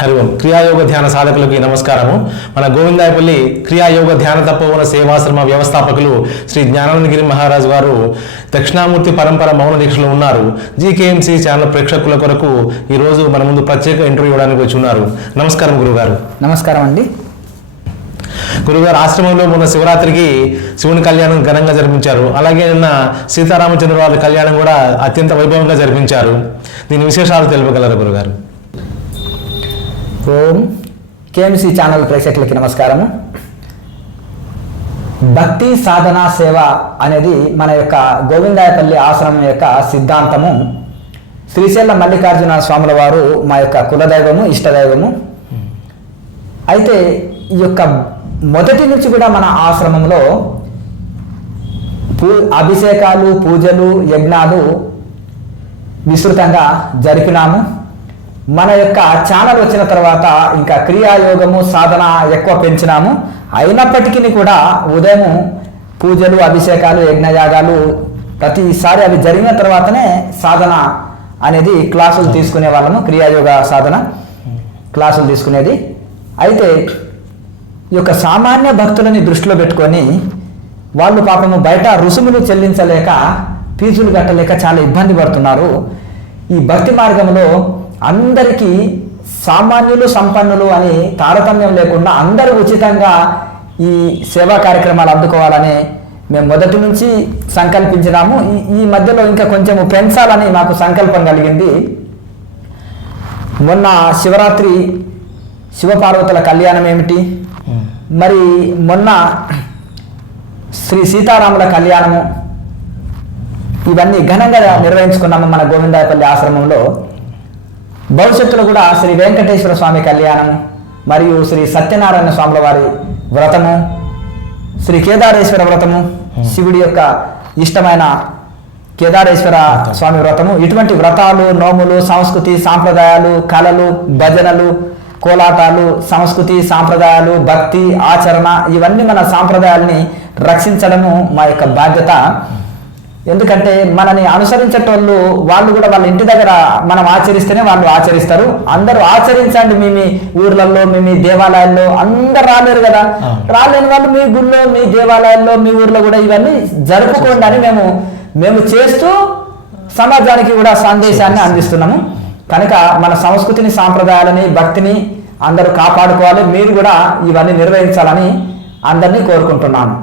హరి ఓం. క్రియాయోగ ధ్యాన సాధకులకి నమస్కారము. మన గోవిందాయపల్లి క్రియాయోగ ధ్యాన తపోవన సేవాశ్రమ వ్యవస్థాపకులు శ్రీ జ్ఞానానందగిరి మహారాజు గారు దక్షిణామూర్తి పరంపర మౌన దీక్షలో ఉన్నారు. జీకేఎంసీ ఛానల్ ప్రేక్షకుల కొరకు ఈరోజు మన ముందు ప్రత్యేక ఇంటర్వ్యూ ఇవ్వడానికి వచ్చి ఉన్నారు. నమస్కారం గురుగారు. నమస్కారం అండి. గురుగారు, ఆశ్రమంలో మొన్న శివరాత్రికి శివుని కళ్యాణం ఘనంగా జరిపించారు. అలాగే నిన్న సీతారామచంద్ర వారి కళ్యాణం కూడా అత్యంత వైభవంగా జరిపించారు. దీని విశేషాలు తెలుపగలరు గురుగారు? ఓం. కేఎంసీ ఛానల్ ప్రేక్షకులకి నమస్కారము. భక్తి సాధన సేవ అనేది మన యొక్క గోవిందాయపల్లి ఆశ్రమం యొక్క సిద్ధాంతము. శ్రీశైల మల్లికార్జున స్వాముల వారు మా యొక్క కులదైవము, ఇష్టదైవము. అయితే ఈ యొక్క మొదటి నుంచి కూడా మన ఆశ్రమంలో అభిషేకాలు, పూజలు, యజ్ఞాలు విస్తృతంగా జరిపినాము. మన యొక్క ఛానల్ వచ్చిన తర్వాత ఇంకా క్రియాయోగము, సాధన ఎక్కువ పెంచినాము. అయినప్పటికీ కూడా ఉదయం పూజలు, అభిషేకాలు, యజ్ఞయాగాలు ప్రతిసారి అవి జరిగిన తర్వాతనే సాధన అనేది క్లాసులు తీసుకునే వాళ్ళము. క్రియాయోగ సాధన క్లాసులు తీసుకునేది. అయితే ఈ యొక్క సామాన్య భక్తులని దృష్టిలో పెట్టుకొని వాళ్ళు పాపము బయట రుసుములు చెల్లించలేక, ఫీజులు కట్టలేక చాలా ఇబ్బంది పడుతున్నారు. ఈ భక్తి మార్గంలో అందరికీ సామాన్యులు, సంపన్నులు అని తారతమ్యం లేకుండా అందరూ ఉచితంగా ఈ సేవా కార్యక్రమాలు అందుకోవాలని మేము మొదటి నుంచి సంకల్పించినాము. ఈ మధ్యలో ఇంకా కొంచెం పెంచాలని మాకు సంకల్పం కలిగింది. మొన్న శివరాత్రి శివపార్వతుల కళ్యాణం ఏమిటి, మరి మొన్న శ్రీ సీతారాముల కళ్యాణము, ఇవన్నీ ఘనంగా నిర్వహించుకున్నాము మన గోవిందాయపల్లి ఆశ్రమంలో. భవిష్యత్తులో కూడా శ్రీ వెంకటేశ్వర స్వామి కళ్యాణము, మరియు శ్రీ సత్యనారాయణ స్వాముల వారి వ్రతము, శ్రీ కేదారేశ్వర వ్రతము, శివుడి యొక్క ఇష్టమైన కేదారేశ్వర స్వామి వ్రతము, ఇటువంటి వ్రతాలు, నోములు, సంస్కృతి సాంప్రదాయాలు, కళలు, భజనలు, కోలాటాలు, సంస్కృతి సాంప్రదాయాలు, భక్తి ఆచరణ, ఇవన్నీ మన సాంప్రదాయాల్ని రక్షించడము మా యొక్క బాధ్యత. ఎందుకంటే మనని అనుసరించేటోళ్ళు వాళ్ళు కూడా వాళ్ళ ఇంటి దగ్గర మనం ఆచరిస్తేనే వాళ్ళు ఆచరిస్తారు. అందరూ ఆచరించండి మీ మీ ఊర్లలో, మీ దేవాలయాల్లో. అందరు రాలేరు కదా, రాలేని వాళ్ళు మీ గుళ్ళో, మీ దేవాలయాల్లో, మీ ఊర్లో కూడా ఇవన్నీ జరుపుకోండి అని మేము చేస్తూ సమాజానికి కూడా సందేశాన్ని అందిస్తున్నాము. కనుక మన సంస్కృతిని, సాంప్రదాయాలని, భక్తిని అందరూ కాపాడుకోవాలి. మీరు కూడా ఇవన్నీ నిర్వహించాలని అందరినీ కోరుకుంటున్నాను.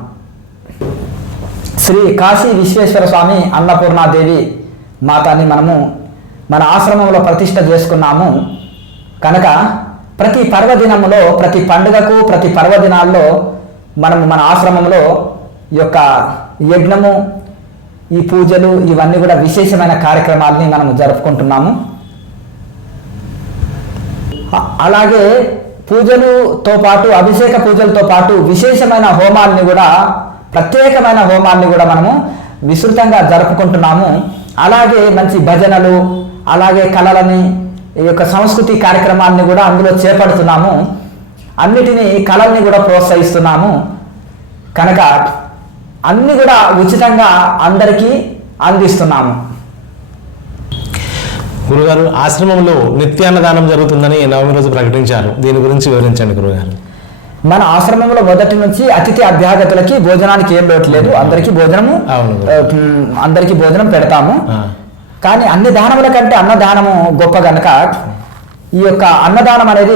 శ్రీ కాశీ విశ్వేశ్వర స్వామి అన్నపూర్ణాదేవి మాతాని మనము మన ఆశ్రమంలో ప్రతిష్ఠ చేసుకున్నాము. కనుక ప్రతి పర్వదినములో, ప్రతి పండుగకు, ప్రతి పర్వదినాల్లో మనము మన ఆశ్రమంలో ఈ యొక్క యజ్ఞము, ఈ పూజలు, ఇవన్నీ కూడా విశేషమైన కార్యక్రమాలని మనము జరుపుకుంటున్నాము. అలాగే పూజలతో పాటు, అభిషేక పూజలతో పాటు విశేషమైన హోమాల్ని కూడా, ప్రత్యేకమైన హోమాల్ని కూడా మనము విస్తృతంగా జరుపుకుంటున్నాము. అలాగే మంచి భజనలు, అలాగే కళలని, ఈ యొక్క సంస్కృతి కార్యక్రమాన్ని కూడా అందులో చేపడుతున్నాము. అన్నిటినీ కళల్ని కూడా ప్రోత్సహిస్తున్నాము. కనుక అన్ని కూడా ఉచితంగా అందరికీ అందిస్తున్నాము. గురుగారు, ఆశ్రమంలో నిత్యాన్నదానం జరుగుతుందని నవమి రోజు ప్రకటించారు. దీని గురించి వివరించండి గురుగారు. మన ఆశ్రమంలో మొదటి నుంచి అతిథి అభ్యాగతులకి భోజనానికి ఏం లోటు లేదు. అందరికీ భోజనం పెడతాము. కానీ అన్ని దానముల కంటే అన్నదానము గొప్ప గనక ఈ యొక్క అన్నదానం అనేది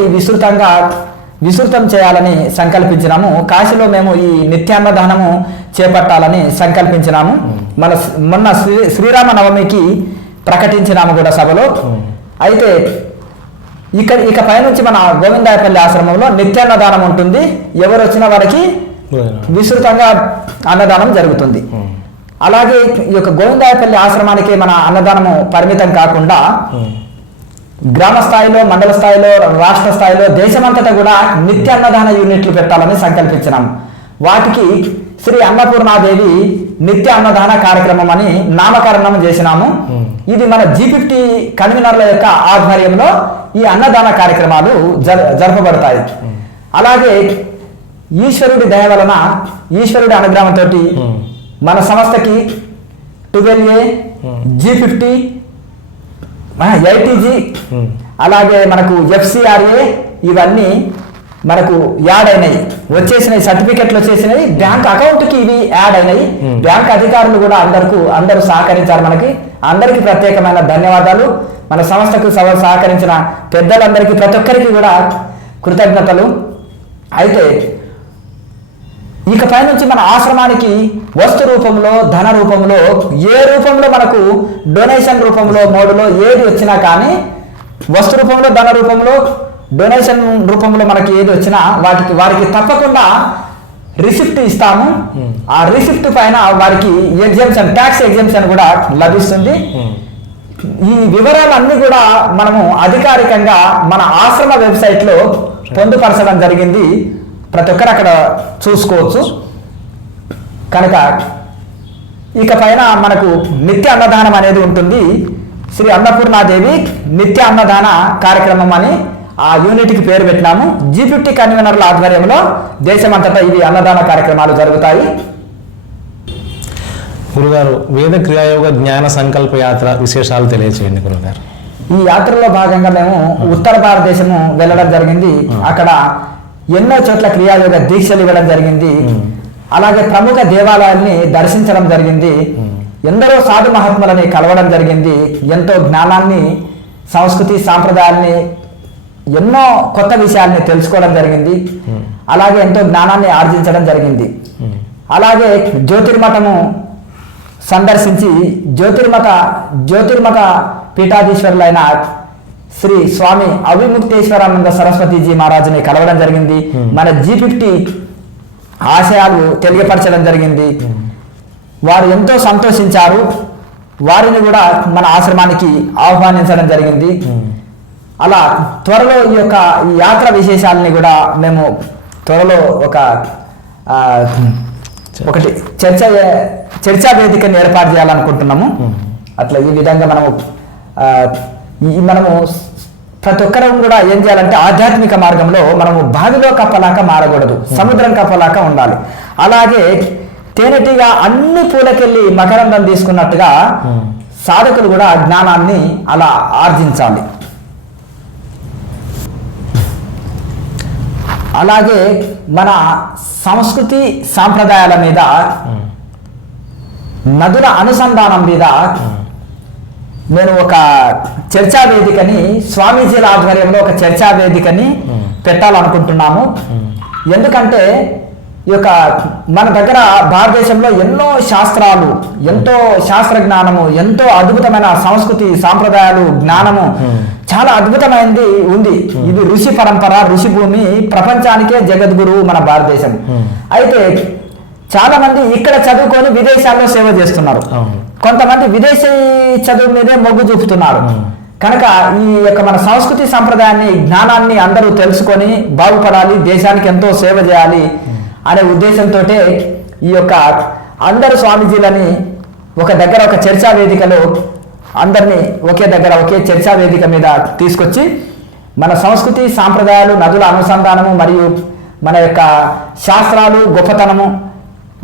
విస్తృతం చేయాలని సంకల్పించినాము. కాశీలో మేము ఈ నిత్యాన్నదానము చేపట్టాలని సంకల్పించినాము. మొన్న శ్రీరామ నవమికి ప్రకటించినాము కూడా సభలో. అయితే ఇక పైనుంచి మన గోవిందాయపల్లి ఆశ్రమంలో నిత్యాన్నదానం ఉంటుంది. ఎవరు వచ్చిన వారికి విస్తృతంగా అన్నదానం జరుగుతుంది. అలాగే ఈ యొక్క గోవిందాయపల్లి ఆశ్రమానికి మన అన్నదానము పరిమితం కాకుండా గ్రామ స్థాయిలో, మండల స్థాయిలో, రాష్ట్ర స్థాయిలో, దేశమంతటా కూడా నిత్యాన్నదాన యూనిట్లు పెట్టాలని సంకల్పించినాము. వాటికి శ్రీ అన్నపూర్ణాదేవి నిత్య అన్నదాన కార్యక్రమం అని నామకరణం చేసినాము. ఇది మన G50 కన్వీనర్ల యొక్క ఆధ్వర్యంలో ఈ అన్నదాన కార్యక్రమాలు జరపబడతాయి. అలాగే ఈశ్వరుడి దయ వలన, ఈశ్వరుడి అనుగ్రహంతో మన సంస్థకి 12A, G50, ITG, అలాగే మనకు FCRA ఇవన్నీ మనకు యాడ్ అయినాయి, వచ్చేసినాయి, సర్టిఫికెట్లు వచ్చేసినాయి, బ్యాంక్ అకౌంట్కి ఇవి యాడ్ అయినాయి. బ్యాంక్ అధికారులు కూడా అందరూ సహకరించారు. మనకి అందరికీ ప్రత్యేకమైన ధన్యవాదాలు. మన సంస్థకు సహకరించిన పెద్దలందరికీ ప్రతి ఒక్కరికి కూడా కృతజ్ఞతలు. అయితే ఇకపై నుంచి మన ఆశ్రమానికి వస్తు రూపంలో, ధన రూపంలో, ఏ రూపంలో మనకు డొనేషన్ రూపంలో, మోడులో ఏది వచ్చినా కానీ, వస్తు రూపంలో, ధన రూపంలో, డొనేషన్ రూపంలో మనకి ఏది వచ్చినా వారికి తప్పకుండా రిసిప్ట్ ఇస్తాము. ఆ రిసిప్ట్ పైన వారికి ట్యాక్స్ ఎగ్జంప్షన్ కూడా లభిస్తుంది. ఈ వివరాలన్నీ కూడా మనము అధికారికంగా మన ఆశ్రమ వెబ్సైట్లో పొందుపరచడం జరిగింది. ప్రతి ఒక్కరు అక్కడ చూసుకోవచ్చు. కనుక ఇక పైన మనకు నిత్య అన్నదానం అనేది ఉంటుంది. శ్రీ అన్నపూర్ణాదేవి నిత్య అన్నదాన కార్యక్రమం అని ఆ యూనిట్కి పేరు పెట్టినాము. G50 కన్వీనర్ల ఆధ్వర్యంలో దేశమంతటా ఇవి అన్నదాన కార్యక్రమాలు జరుగుతాయి. గురుగారు, వేద క్రియాయోగ జ్ఞాన సంకల్ప యాత్ర విశేషాలు తెలియచేయండి గురుగారు. ఈ యాత్రలో భాగంగా మేము ఉత్తర భారతదేశము వెళ్ళడం జరిగింది. అక్కడ ఎన్నో చోట్ల క్రియాయోగ దీక్షలు ఇవ్వడం జరిగింది. అలాగే ప్రముఖ దేవాలయాల్ని దర్శించడం జరిగింది. ఎందరో సాధు మహాత్ములని కలవడం జరిగింది. ఎంతో జ్ఞానాన్ని, సంస్కృతి, సాంప్రదాయాల్ని, ఎన్నో కొత్త విషయాల్ని తెలుసుకోవడం జరిగింది. అలాగే ఎంతో జ్ఞానాన్ని ఆర్జించడం జరిగింది. అలాగే జ్యోతిర్మఠము సందర్శించి జ్యోతిర్మఠ పీఠాధీశ్వరులైన శ్రీ స్వామి అవిముక్తేశ్వరానంద సరస్వతీజీ మహారాజుని కలవడం జరిగింది. మన G50 ఆశయాలు తెలియపరచడం జరిగింది. వారు ఎంతో సంతోషించారు. వారిని కూడా మన ఆశ్రమానికి ఆహ్వానించడం జరిగింది. అలా త్వరలో ఈ యాత్ర విశేషాలని కూడా మేము త్వరలో ఒకటి చర్చా వేదికని ఏర్పాటు చేయాలనుకుంటున్నాము. అట్లా ఈ విధంగా మనము ప్రతి ఒక్కరం కూడా ఏం చేయాలంటే ఆధ్యాత్మిక మార్గంలో మనము బావిలో కప్పలాక మారకూడదు, సముద్రం కప్పలాక ఉండాలి. అలాగే తేనెటీగా అన్ని పూలకెళ్ళి మకరందం తీసుకున్నట్టుగా సాధకులు కూడా జ్ఞానాన్ని అలా ఆర్జించాలి. అలాగే మన సంస్కృతి సాంప్రదాయాల మీద, నదుల అనుసంధానం మీద నేను ఒక చర్చా వేదికని, స్వామీజీల ఆధ్వర్యంలో ఒక చర్చా వేదికని పెట్టాలనుకుంటున్నాము. ఎందుకంటే ఈ మన దగ్గర భారతదేశంలో ఎన్నో శాస్త్రాలు, ఎంతో శాస్త్ర జ్ఞానము, ఎంతో అద్భుతమైన సంస్కృతి సాంప్రదాయాలు, జ్ఞానము చాలా అద్భుతమైనది ఉంది. ఇది ఋషి పరంపర, ఋషి భూమి, ప్రపంచానికే జగద్గురువు మన భారతదేశం. అయితే చాలా మంది ఇక్కడ చదువుకొని విదేశాల్లో సేవ చేస్తున్నారు. కొంతమంది విదేశీ చదువు మీదే మొగ్గు చూపుతున్నారు. కనుక ఈ మన సంస్కృతి సంప్రదాయాన్ని, జ్ఞానాన్ని అందరూ తెలుసుకొని బాగుపడాలి, దేశానికి ఎంతో సేవ చేయాలి అనే ఉద్దేశంతో ఈ అందరు స్వామీజీలని ఒక దగ్గర ఒక చర్చా వేదికలో అందరినీ ఒకే దగ్గర ఒకే చర్చా వేదిక మీద తీసుకొచ్చి మన సంస్కృతి సాంప్రదాయాలు, నదుల అనుసంధానము మరియు మన శాస్త్రాలు, గొప్పతనము,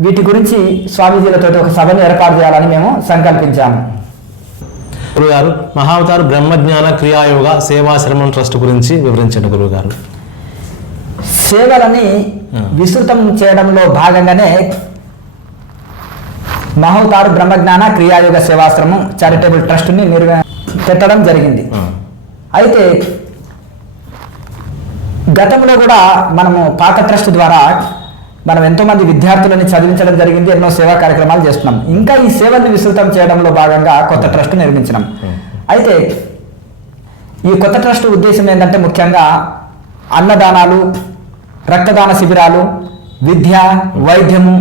వీటి గురించి స్వామీజీలతో ఒక సభను ఏర్పాటు చేయాలని మేము సంకల్పించాము. గురుగారు, మహావతారు బ్రహ్మజ్ఞాన క్రియాయోగ సేవాశ్రమం ట్రస్ట్ గురించి వివరించండి గురుగారు. సేవలని విస్తృతం చేయడంలో భాగంగానే మహావతారు బ్రహ్మజ్ఞాన క్రియాయోగ సేవాశ్రమం చారిటబుల్ ట్రస్ట్ని పెట్టడం జరిగింది. అయితే గతంలో కూడా మనము పాత ట్రస్ట్ ద్వారా మనం ఎంతోమంది విద్యార్థులని చదివించడం జరిగింది, ఎన్నో సేవా కార్యక్రమాలు చేస్తున్నాం. ఇంకా ఈ సేవల్ని విస్తృతం చేయడంలో భాగంగా కొత్త ట్రస్ట్ నిర్మించినాం. అయితే ఈ కొత్త ట్రస్ట్ ఉద్దేశం ఏంటంటే ముఖ్యంగా అన్నదానాలు, రక్తదాన శిబిరాలు, విద్య, వైద్యము,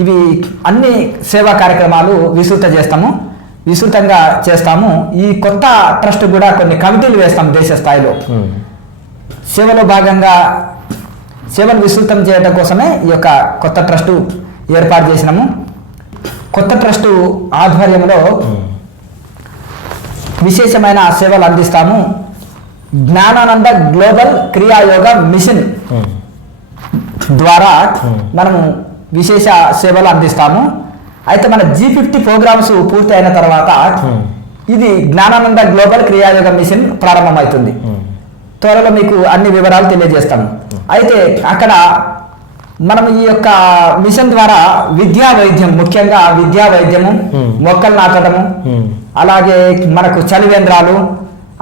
ఇవి అన్ని సేవా కార్యక్రమాలు విస్తృతంగా చేస్తాము. ఈ కొత్త ట్రస్ట్ కూడా కొన్ని కమిటీలు వేస్తాం దేశ స్థాయిలో. సేవలో భాగంగా సేవను విస్తృతం చేయడం కోసమే ఈ యొక్క కొత్త ట్రస్టు ఏర్పాటు చేసినాము. కొత్త ట్రస్టు ఆధ్వర్యంలో విశేషమైన సేవలు అందిస్తాము. జ్ఞానానంద గ్లోబల్ క్రియాయోగ మిషన్ ద్వారా మనము విశేష సేవలు అందిస్తాము. అయితే మన G50 ప్రోగ్రామ్స్ పూర్తి అయిన తర్వాత ఇది జ్ఞానానంద గ్లోబల్ క్రియాయోగ మిషన్ ప్రారంభమవుతుంది. త్వరలో మీకు అన్ని వివరాలు తెలియజేస్తాము. అయితే అక్కడ మనం ఈ యొక్క మిషన్ ద్వారా విద్యా వైద్యం, ముఖ్యంగా విద్యా వైద్యము, మొక్కలు నాటడము, అలాగే మనకు చలివేంద్రాలు,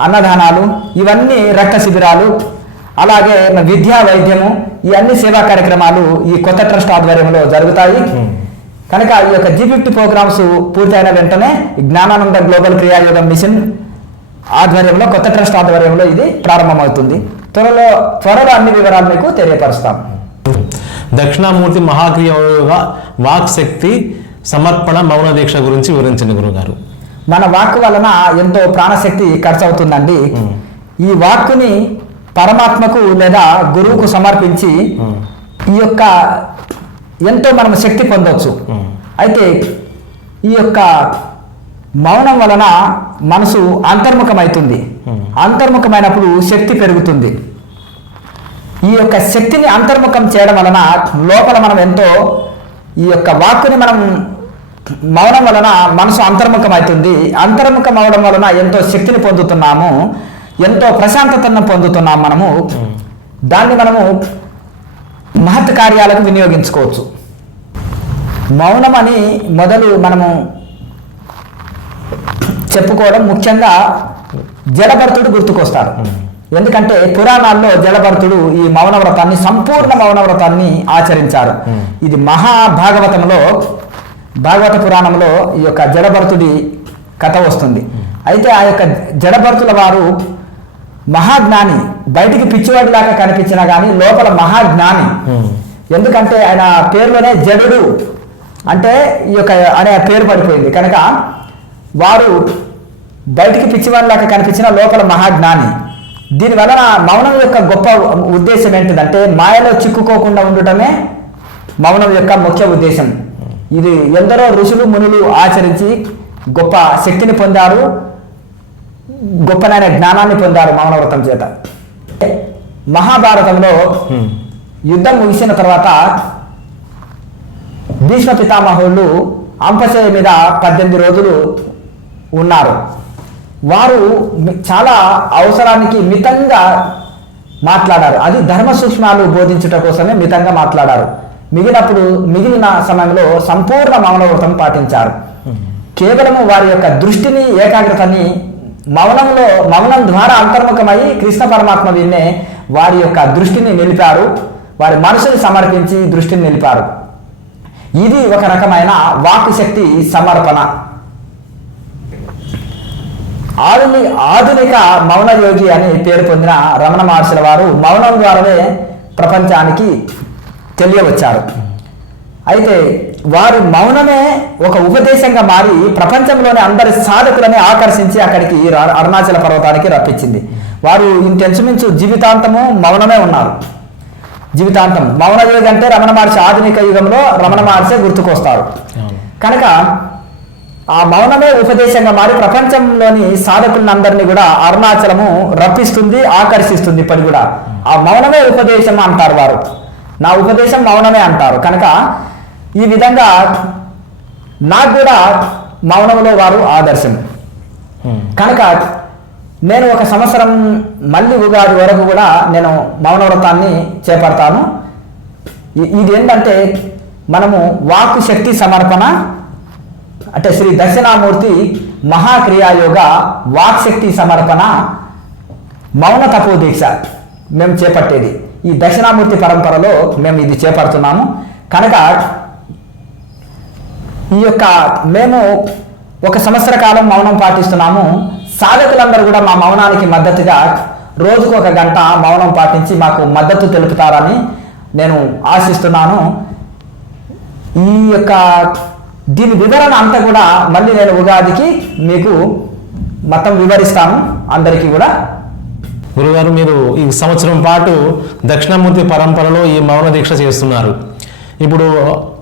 అన్నదానాలు, ఇవన్నీ రక్త శిబిరాలు, అలాగే విద్యా వైద్యము, ఈ అన్ని సేవా కార్యక్రమాలు ఈ కొత్త ట్రస్ట్ ఆధ్వర్యంలో జరుగుతాయి. కనుక ఈ యొక్క G50 ప్రోగ్రామ్స్ పూర్తయిన వెంటనే జ్ఞానానంద గ్లోబల్ క్రియాయోగం మిషన్ ఆధ్వర్యంలో, కొత్త ట్రస్ట్ ఆధ్వర్యంలో ఇది ప్రారంభమవుతుంది. త్వరలో అన్ని వివరాలు మీకు తెలియపరుస్తాం. దక్షిణామూర్తి మహాక్రియాయోగ వాక్ శక్తి సమర్పణ మౌన దీక్ష గురించి వివరించండి గురుగారు. మన వాక్ వలన ఎంతో ప్రాణశక్తి ఖర్చు అవుతుందండి. ఈ వాక్కుని పరమాత్మకు లేదా గురువుకు సమర్పించి ఈ యొక్క ఎంతో మనం శక్తి పొందవచ్చు. అయితే ఈ యొక్క మౌనం వలన మనసు అంతర్ముఖమవుతుంది. అంతర్ముఖమైనప్పుడు శక్తి పెరుగుతుంది. ఈ యొక్క శక్తిని అంతర్ముఖం చేయడం వలన లోపల మనం ఎంతో ఈ యొక్క వాక్కుని మనం మౌనం వలన మనసు అంతర్ముఖం అవుతుంది. అంతర్ముఖం అవడం వలన ఎంతో శక్తిని పొందుతున్నాము, ఎంతో ప్రశాంతతను పొందుతున్నాము. మనము దాన్ని మనము మహత్ కార్యాలకు వినియోగించుకోవచ్చు. మౌనం అని మొదలు మనము చెప్పుకోవడం ముఖ్యంగా జలభరతుడు గుర్తుకొస్తారు. ఎందుకంటే పురాణాల్లో జలభరతుడు ఈ మౌనవ్రతాన్ని, సంపూర్ణ మౌనవ్రతాన్ని ఆచరించారు. ఇది మహాభాగవతంలో, భాగవత పురాణంలో ఈ యొక్క జడభరతుడి కథ వస్తుంది. అయితే ఆ యొక్క జడభరతుల వారు మహాజ్ఞాని, బయటికి పిచ్చివాడిలాగా కనిపించినా కానీ లోపల మహాజ్ఞాని. ఎందుకంటే ఆయన పేరులోనే జడుడు అంటే ఈ యొక్క అనే పేరు పడిపోయింది కనుక వారు బయటికి పిచ్చివాడిలాగా కనిపించిన లోపల మహాజ్ఞాని. దీనివలన మౌనం యొక్క గొప్ప ఉద్దేశం ఏంటిదంటే మాయలో చిక్కుకోకుండా ఉండటమే మౌనం యొక్క ముఖ్య ఉద్దేశం. ఇది ఎందరో ఋషులు మునులు ఆచరించి గొప్ప శక్తిని పొందారు, గొప్పనైన జ్ఞానాన్ని పొందారు మౌనవ్రతం చేత. మహాభారతంలో యుద్ధం ముగిసిన తర్వాత భీష్మ పితామహుళ్ళు అంపశయ మీద 18 రోజులు ఉన్నారు. వారు చాలా అవసరానికి మితంగా మాట్లాడారు. అది ధర్మ సూక్ష్మాలు బోధించుట కోసమే మితంగా మాట్లాడారు. మిగిలిన సమయంలో సంపూర్ణ మౌనవ్రతం పాటించారు. కేవలము వారి యొక్క దృష్టిని, ఏకాగ్రతని మౌనం ద్వారా అంతర్ముఖమై కృష్ణ పరమాత్మ విన్నే వారి యొక్క దృష్టిని నిలిపారు. వారి మనసుని సమర్పించి దృష్టిని నిలిపారు. ఇది ఒక రకమైన వాక్ శక్తి సమర్పణ. ఆధునిక మౌన యోగి అని పేరు పొందిన రమణ మహర్షుల వారు మౌనం ద్వారానే ప్రపంచానికి తెలియవచ్చారు. అయితే వారి మౌనమే ఒక ఉపదేశంగా మారి ప్రపంచంలోని అందరి సాధకులని ఆకర్షించి అక్కడికి అరుణాచల పర్వతానికి రప్పించింది. వారు ఇంచుమించు జీవితాంతము మౌనమే ఉన్నారు. జీవితాంతం మౌన యోగి అంటే రమణ మహర్షి, ఆధునిక యుగంలో రమణ మహర్షి గుర్తుకొస్తారు. కనుక ఆ మౌనమే ఉపదేశంగా మారి ప్రపంచంలోని సాధకులందరినీ కూడా అరుణాచలము రప్పిస్తుంది, ఆకర్షిస్తుంది. ఇప్పటి కూడా ఆ మౌనమే ఉపదేశం అంటారు వారు. నా ఉపదేశం మౌనమే అంటారు. కనుక ఈ విధంగా నాకు కూడా మౌనంలో వారు ఆదర్శం. కనుక నేను ఒక సంవత్సరం మళ్ళీ ఉగాది వరకు కూడా నేను మౌనవ్రతాన్ని చేపడతాను. ఇది ఏంటంటే మనము వాక్కు శక్తి సమర్పణ అంటే శ్రీ దక్షిణామూర్తి మహాక్రియాయోగ వాక్ శక్తి సమర్పణ మౌన తపోదీక్ష మేము చేపట్టేది. ఈ దక్షిణామూర్తి పరంపరలో మేము ఇది చేపడుతున్నాము. కనుక ఈ యొక్క మేము 1 సంవత్సర కాలం మౌనం పాటిస్తున్నాము. సాధకులందరూ కూడా మా మౌనానికి మద్దతుగా రోజుకు 1 గంట మౌనం పాటించి మాకు మద్దతు తెలుపుతారని నేను ఆశిస్తున్నాను. ఈ యొక్క దీని వివరణ అంతా కూడా మళ్ళీ నేను ఉగాదికి మీకు మొత్తం వివరిస్తాను అందరికీ కూడా. గురుగారు మీరు ఈ సంవత్సరం పాటు దక్షిణామూర్తి పరంపరలో ఈ మౌన దీక్ష చేస్తున్నారు. ఇప్పుడు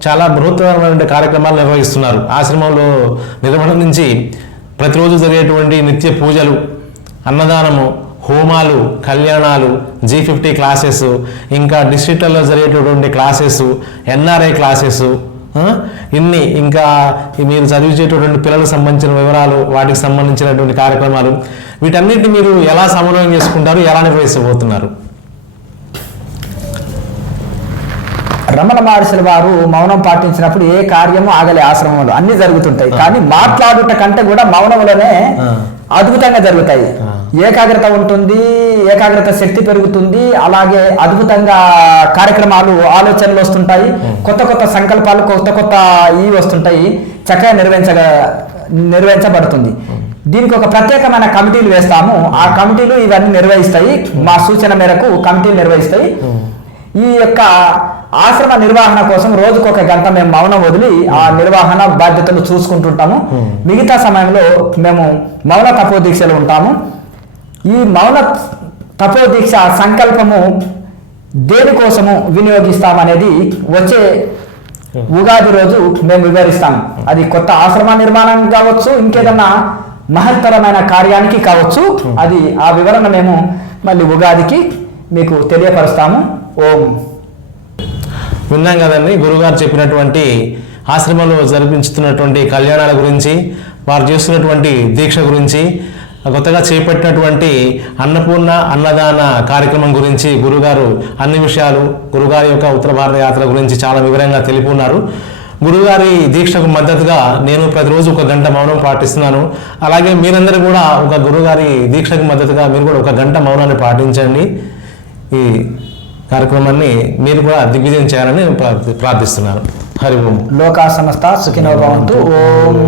చాలా బృహత్తరమైన కార్యక్రమాలు నిర్వహిస్తున్నారు. ఆశ్రమంలో నిర్వహణ నుంచి ప్రతిరోజు జరిగేటువంటి నిత్య పూజలు, అన్నదానము, హోమాలు, కళ్యాణాలు, G50 క్లాసెస్, ఇంకా డిస్ట్రిక్ట్లలో జరిగేటటువంటి క్లాసెస్, NRI క్లాసెస్, ఇన్ని ఇంకా మీరు చదివించేటటువంటి పిల్లలకు సంబంధించిన వివరాలు, వాటికి సంబంధించినటువంటి కార్యక్రమాలు, వీటన్నిటిని మీరు ఎలా సమన్వయం చేసుకుంటారు, ఎలా నిర్వహించబోతున్నారు? రమణ మహర్షుల వారు మౌనం పాటించినప్పుడు ఏ కార్యము ఆగలే, ఆశ్రమంలో అన్ని జరుగుతుంటాయి. కానీ మాట్లాడుట కంటే కూడా మౌనంలోనే అద్భుతంగా జరుగుతాయి. ఏకాగ్రత ఉంటుంది, ఏకాగ్రత శక్తి పెరుగుతుంది. అలాగే అద్భుతంగా కార్యక్రమాలు, ఆలోచనలు వస్తుంటాయి, కొత్త కొత్త సంకల్పాలు, కొత్త కొత్త వస్తుంటాయి. చక్కగా నిర్వహించబడుతుంది. దీనికి ఒక ప్రత్యేకమైన కమిటీలు వేస్తాము. ఆ కమిటీలు ఇవన్నీ నిర్వహిస్తాయి. మా సూచన మేరకు కమిటీలు నిర్వహిస్తాయి. ఈ యొక్క ఆశ్రమ నిర్వహణ కోసం రోజుకు 1 గంట మేము మౌనం వదిలి ఆ నిర్వహణ బాధ్యతలు చూసుకుంటుంటాము. మిగతా సమయంలో మేము మౌన తపోదీక్షలు ఉంటాము. ఈ మౌన తపోదీక్ష సంకల్పము దేనికోసము వినియోగిస్తామనేది వచ్చే ఉగాది రోజు మేము వివరిస్తాము. అది కొత్త ఆశ్రమ నిర్మాణం కావచ్చు, ఇంకేదన్నా మహత్తరమైన కార్యానికి కావచ్చు. అది ఆ వివరణ మేము మళ్ళీ ఉగాదికి మీకు తెలియపరుస్తాము. ఓం. విన్నాం కదండి గురుగారు చెప్పినటువంటి ఆశ్రమంలో జరిపించుతున్నటువంటి కళ్యాణాల గురించి, వారు చేస్తున్నటువంటి దీక్ష గురించి, కొత్తగా చేపట్టినటువంటి అన్నపూర్ణ అన్నదాన కార్యక్రమం గురించి గురుగారు అన్ని విషయాలు, గురుగారి యొక్క ఉత్తర భారత యాత్ర గురించి చాలా వివరంగా తెలిపున్నారు. గురుగారి దీక్షకు మద్దతుగా నేను ప్రతిరోజు 1 గంట మౌనం పాటిస్తున్నాను. అలాగే మీరందరూ కూడా ఒక గురుగారి దీక్షకు మద్దతుగా మీరు కూడా 1 గంట మౌనాన్ని పాటించండి. ఈ కార్యక్రమాన్ని మీరు కూడా దిగ్విజయం చేయాలని ప్రార్థిస్తున్నాను. హరి ఓం. లోకా సమస్త సుఖినో భవంతు. ఓం.